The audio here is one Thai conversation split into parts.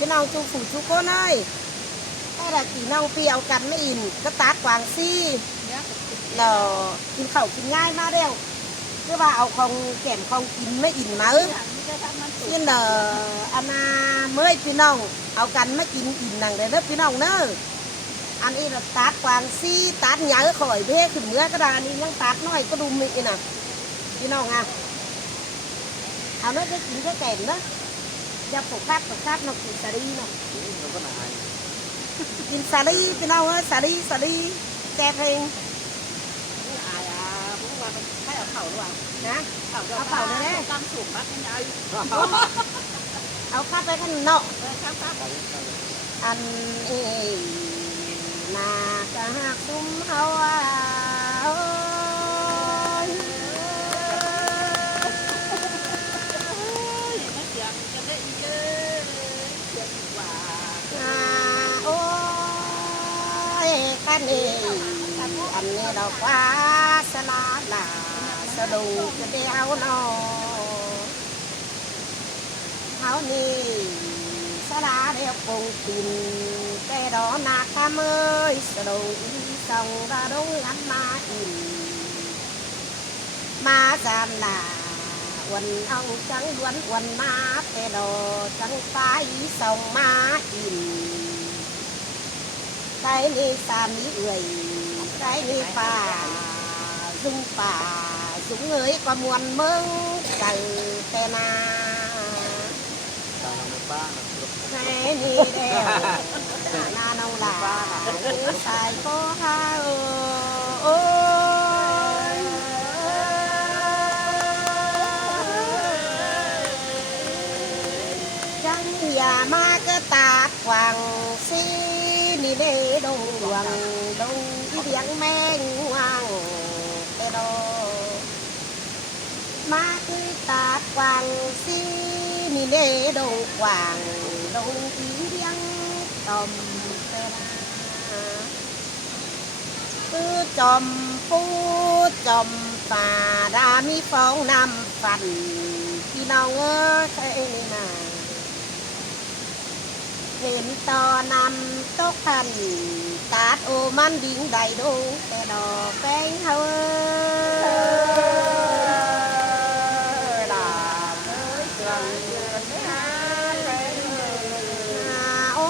cái nào chú phủ chú cô ơi hay là chỉ nào piêu cắn mới in cái tát quảng si làกินข้าวกินง่ายมากเดียวคือว่าเอาของแก้มของกินไม่อิ่มมานี่เนออันน่ะเมื่อพี่น้องเอากันไม่กินอิ่มนังเลยเด้อพี่น้องเนอะอันนี้เราตัดกวางซี่ตัดใหญ่ข่อยเบ้ขึ้นเมื่อกระดานนี้ยังตัดน้อยก็ดูมีน่ะพี่น้องอ่ะเอาเนื้อจะกินแค่แก้มเนอะจะปกคาบน้องกินสาลีเนาะกินสาลีพี่น้องเอ้ยสาลีแซ่บเพลงให้เอาเข่าหรือเปล่านะเอาเข่าเลยนะตั้งสูงมากยังไงเอาข้าไปกันเนาะอันเอน่าจะหักซุ้มเอาโอ้ยกันเองอันนี้ดอกว่าสลาลาสะดุ้งจะเดียวนอเขานี่สลาเดียวคงกินแต่ดอกนาคาเมยสะดุ้งส่งระดงอันมาอินมาจามลาวันเอาจังวันมาแต่ดอกจังไปส่งมาอินใจนี่สามีเอ่ยใจนี่ป่าdung người qua muôn mương từ tè na này đi đeo na nông là xài có ha ôi chẳng già ma cái tạt hoàng si đi để đông hoàng đông đi biển men hoàng tè đô ma cứ tạt quàng si mi đê đông quàng đông ý điang tòm tê la cứ chòm phu chòm và đa mi phong năm phần khi nào ngơ thế nàเห็นตอนำตกพันตัดโอมันดิ้งใดดงแต่ดอกแป้งเฮาโอ้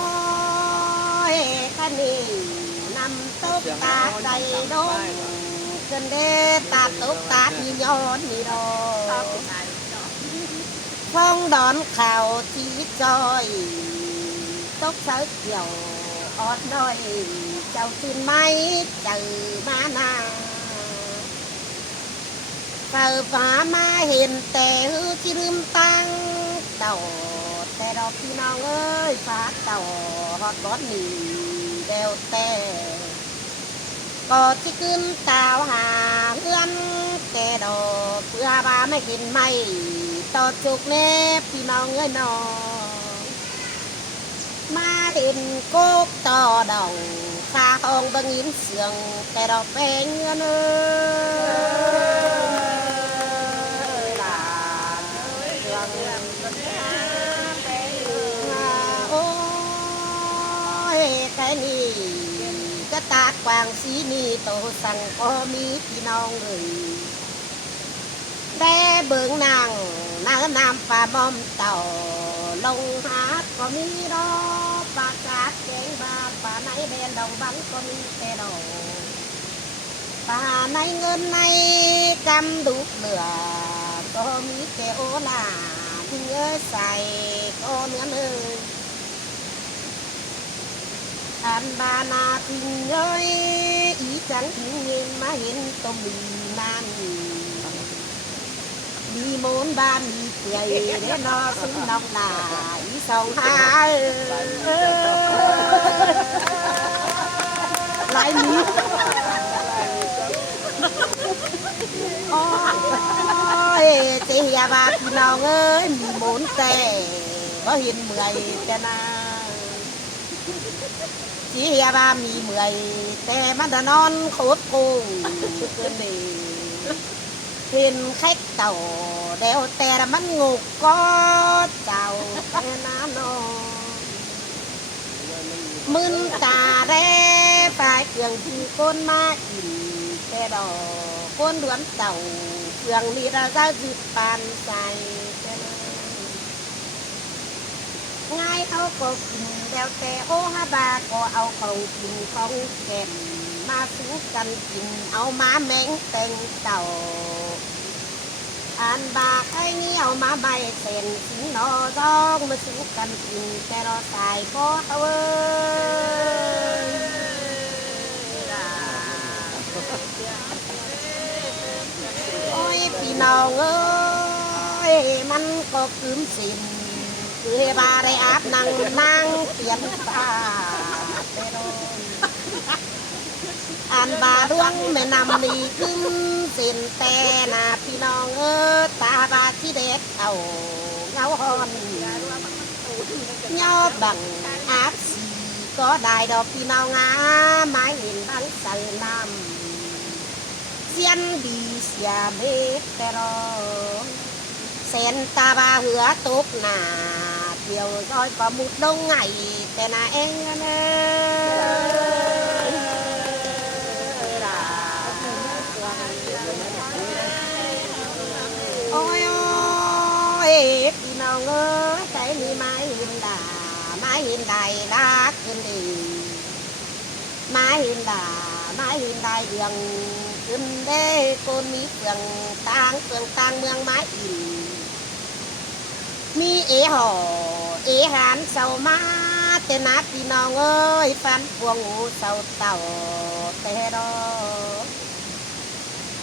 ยคันนี้นำตกตาใดดงจนได้ตัดตกตัดมีย้อนมีดอกท้องดอนข่าวจีจอยตกเสือเกี่ยวอดน้อยเจ้าตื่นไหมเจอมานาเปิดฝามาเห็นแต่ที่ลืมตั้งเต่าแต่ดอกพี่น้องเอ้ยฟ้าเต่าฮอดบอสหนีเดวแต่ก็ที่ขึ้นเต่าหาเพื่อนแต่ดอกเพื่อบ้าไม่เห็นไม่ต่อจุกเน่พี่น้องเอ้ยน้องมาเห็นกบต่อดองข้าห้องบังยินเสียงแต่ดอกแป้งเงินเอ้ยล่ะโอ้ยแค่นี้ก็ตาดกวางสีนี่โตสั่งก็มีพี่น้องเลยแต่เบิ่งนางน้ำฟ้าบอมเต่าลงหาดก็มีดอกปากกาดแกงบาป่าในแดนดองบังก็มีแต่ดอกป่าในเงินในกำดุกเหลือก็มีแต่โอลาที่เงยใส่ก็เนื้อเลยอันบานาที่เงยอีจังถึงเงินมาเห็นต้มมีนั่นมีมนบ้านมีเปียเด้นอซึ่งน้องหลายสองหาหลายมีโอ้ยเจียบาพี่น้องเอ้ยมีมนแต่ก็เห็นเมื่อยแต่นาเจียบามีเมื่อยแต่มันจะนอนโคตรโกงเกินเลย เห็นkhách tàu đeo tè là mắt ngục có chào cái ná nó mươn tà rê phải cường thì con ma ỉn tè đỏ con đuốn tàu cường đi ra dịp bàn dài ngay áo có đeo tè ô ha bà có áo không kìm không kèm ma xuống căn kìm áo má mẹ́ng tên tàu anh bà cái nhiều má bay sen xin nó giông mà xuống căn kìm cái nó xài có ơi ôiพี่น้องเอ้ยมันก็คืมสินคือให้บาได้อาบนั่งเปลี่ยนตาไปโดนอันบาดวงแม่นำดีขึ้นสินแต่นาพี่น้องตาบาที่เด็ดเอาเงาหอนย่อบังอาบสีก็ได้ดอกพี่น้องไม้เห็นบังใส่น้ำเสียนดีเสียเบ็ดแต่รอเส้นตาบาเหือตุกหนาเที่ยวซอยก็มุดลงไงแต่นาเองเนโอ้ยโอ้ยพี่น้องใส่มีไม้หินด่าไม้หินใดรักขึ้นดีไม้หินด่าไม้หินใดเรื่องขึ้นได้คนมีเปลืองต่างเมืองไม้อินมีห่อหานเสามาแต่นักพี่น้องฟันพวงหูเสาเต่าแต่รอ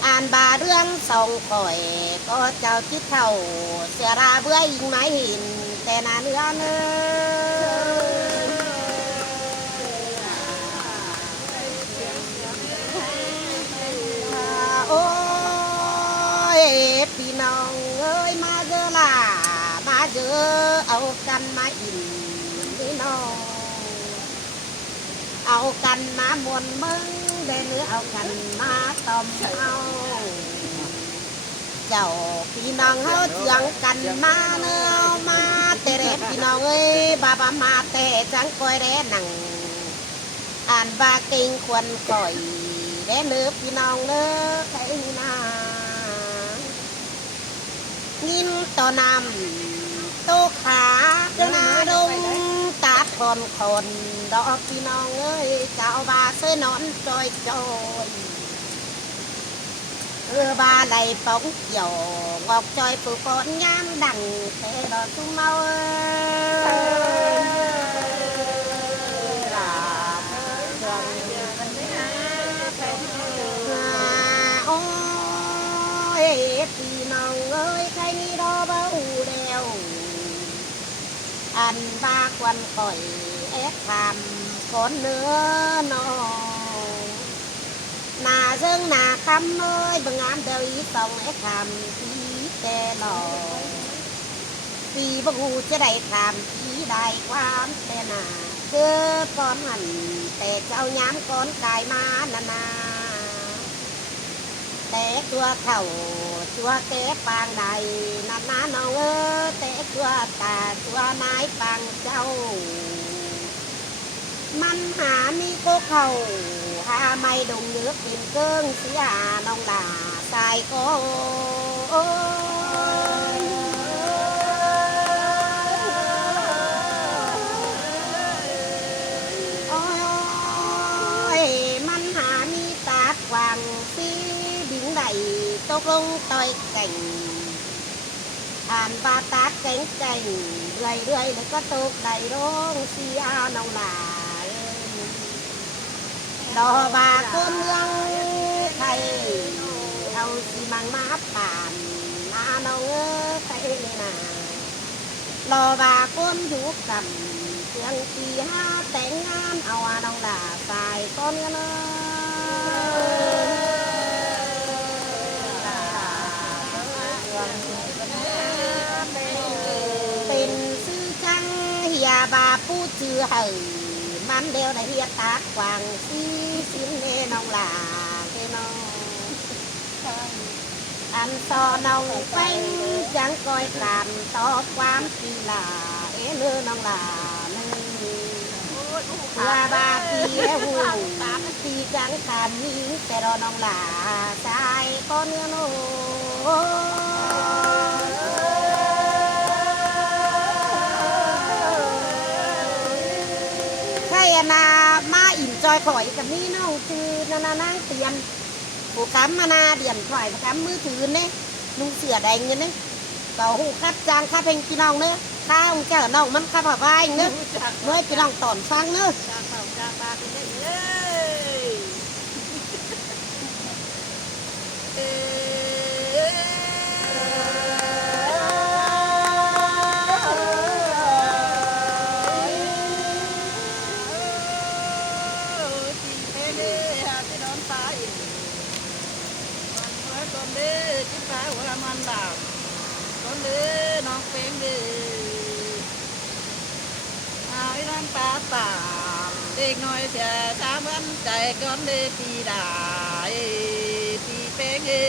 อ่านบาเรื่องสองก่อยก็เจ้าคิดเท่าเสียราเบื่อยิงไม้หินแต่นาเนื้อโอ้ยพี่น้องมาเจอล่ะมาเจอเอากันมาอินพี่น้องเอากันมามวนมึงได้หรือเอากันมาต้มเอาเจ้าพี่น้องเฮาเจียงกันมาเนื้อมาแต่เด็ดพี่น้องบามาแต่จังก้อยแร่หนังอ่านบาเก่งควรก่อยแร่เนื้อพี่น้องเนื้อใครนางินต่อนำโตขาเจ้านาดงตาคนดอกพี่น้องเจ้าบาเสื้อนอนจอยบาไหลป้องเกี่ยวงอกจอยปูปนงามดังแต่ดอกทุ่งเมาโอ้ยพี่น้องใครนี่รอเบาเดียวอันบาควันก่อยทำคนเนื้อนองนาเซิงนาคำบางงามเดียวอีสองทำที่แต่หล่อปีบงูจะได้ทำที่ได้ความแต่นาเกิดก้อนหันแต่เจ้าย้ำก้อนกายมานาแต่ตัวเข่าตัวเตะปางใดนาน้องแต่ตัวตาตัวนายปางเจ้ามันหามีโกเขาหาไม่ดงเนื้อเป็นเกิ้งเสียน้องด่าใส่ก็โอ้ยมันหามีตากวางซีบิงใดตกลงต่อยแก่งอ่านบาตาแก่งเรื่อยแล้วก็ตกใดร้องเสียน้องด่าดอบาคนเมืองไทยเอาสีมังมาผ่านนาน้องไทยเลยนะดอบาคนอยู่กับเพียงปีห้าแต่งงานเอาน้องด่าใส่ก้อนกันเป็นซื้อจังเฮียบาผู้ชื่อเฮมันเดียวในเฮียตากวางซีสินเนน้องหลาเนน้องอั กันต่อน้องเป็นจังก้อยกันต่อความปีลาเอ๋เลือน้องลาหนึ่งลาบาตีเอหูตามตีจังขันยิงแต่รอน้องลาใจก็เนื้อโนใครนามาอิ่มจอยข่อยกับนี่น้องคือนานั่งเตียนโปรแกรมมานาเดียนข่อยโปรแกรมมือถือเนี่ยนุ่งเสือแดงเงี้ยเนี่ยก็หูคัดจางค่าเพลงพี่น้องเนี่ยข้าวเจ้าน้องมันข้าผ่าไฟเนี่ยเมื่อพี่น้องตอนฟังเนอะมันดาบก้อนเดือน้องเป็นเดือเอาไอ้น้ำปลาตามเด็กน้อยเสียสามวันใจก้อนเดือปีดาปีเป็นเดื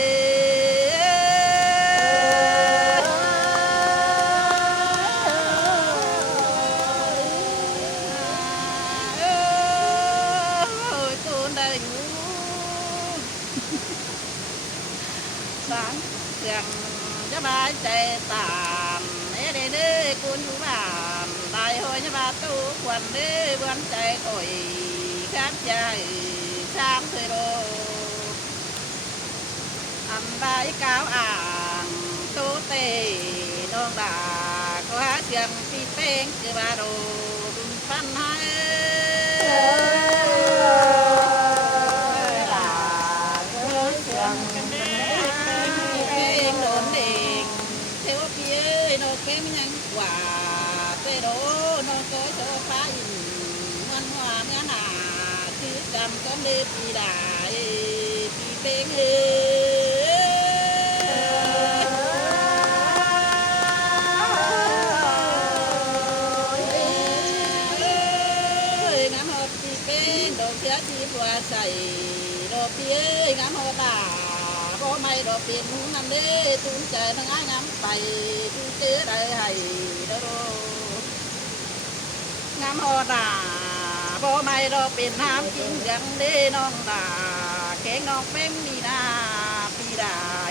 sáng rằng cho ba chạy tạm để để để cuốn chú bàn đại hội cho ba tu quần để quần chạy khỏi khác chạy sáng thời đồ ăn bài cáo ảng tu tề non đà có hát rằng phi tên cứ ba đồ đừng phân hai cái nhánh quả tê đố nó có cho phá ngon hoa ngán à chứ cầm có mê pì đà pì bê ngắm hộp pì bê đồ phía chi hoa sầy đồ phía ngắm hộp đà có mày đồ tiền muốn nằm đê tuôn trời nó ngã ngắm bày chứ đây hay đó ngắm hoa đà có mày đồ tiền ham kinh gắn đê non đà kén non phém đi na pi đà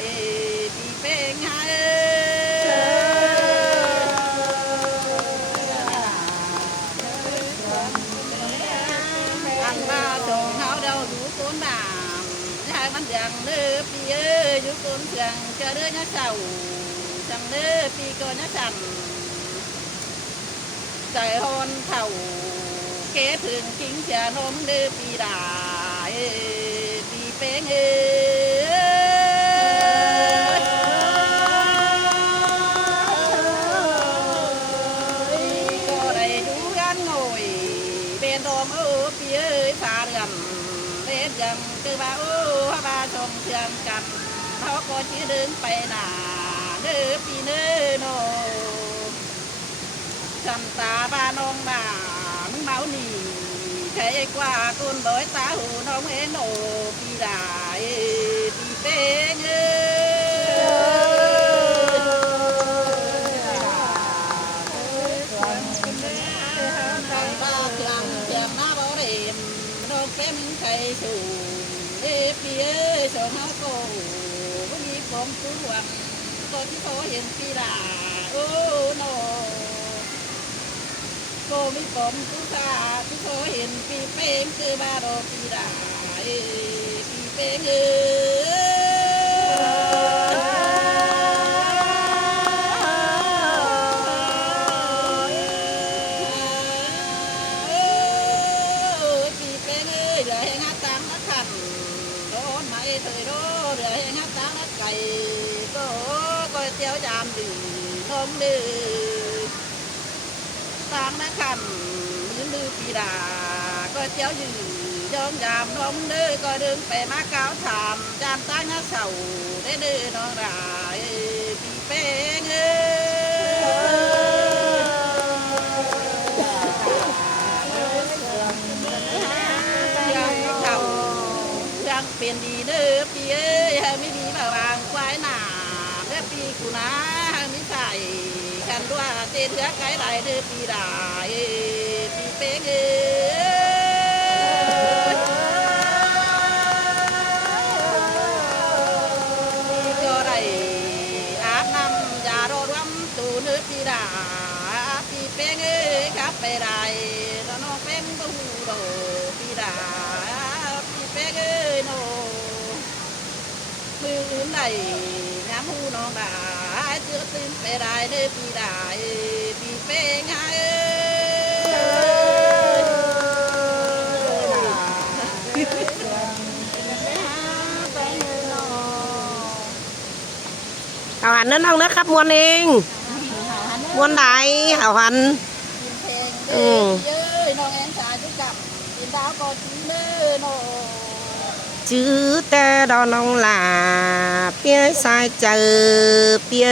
pi phén hai ăn ba tròn háo đâu rú cuốn đàm hai bánh rằng đứa pi ơi rú cuốn rằng cho đứa nhá sầu chẳng đứa pi coi nhá sành trời hôn thầu kế thường kính cha nôm đứa pi đà pi phén có đầy đủ gan ngồi bên đom ơ pi ơi phá gần bên dầm cứ ba ô ba chồng trường cầmเขาก็ชี้เดินไปหนาเด้อพี่เน้อโนจำตาบ้านน้องบ่ามึงเมาหนีใครกว่าคนร้อยตาหูน้องเอ็นโนพี่ด่าพี่เป้งบ้าเถื่อนเถื่อนหน้าบ่เรียมน้องเป้มึงใครสูงพี่เอ้ยสองเขาโกก็มีผมทุกวันก็ที่เขาเห็นพี่ด่าโอ้โนก็มีผมทุกตาที่เขาเห็นพี่เป้งคือบาโรพี่ด่าพี่เป้งพี่เป้งเดี๋ยวให้งาตังนักขันthời đó để hát tá hát cày có coi treo chạm đi nôm đi tang nó khăn những đứa pì đà coi treo gì trong chạm nôm đi coi đường bè má cáo thảm chạm tang hát sầu để đưa nó ra pì phêเปลี่ยนดีเด้อพี่เอ้ยไม่ดีบางควายหนา กูนะมิใส่กันด้วยเตเถือไก่ไหลเดือปีได้ปีเป้งก็ได้อาบน้ำยาโรดวำตูเนื้อปีได้ปีเป้งครับไปได้แล้วน้องเป็นบูโดปีได้ปีเป้งโนมืออื่นได้งามหูน้องได้เจือตื่นไปได้เด้อปีได้ปีเป้งเอาหันนั่นน้องนะครับมวนเองมวนไหนเอาหันเพลงเด้อน้องแอนสายจุกับกินดาวก็กินเด้อน้อง chữ tê đo nông là bia sai chờ bia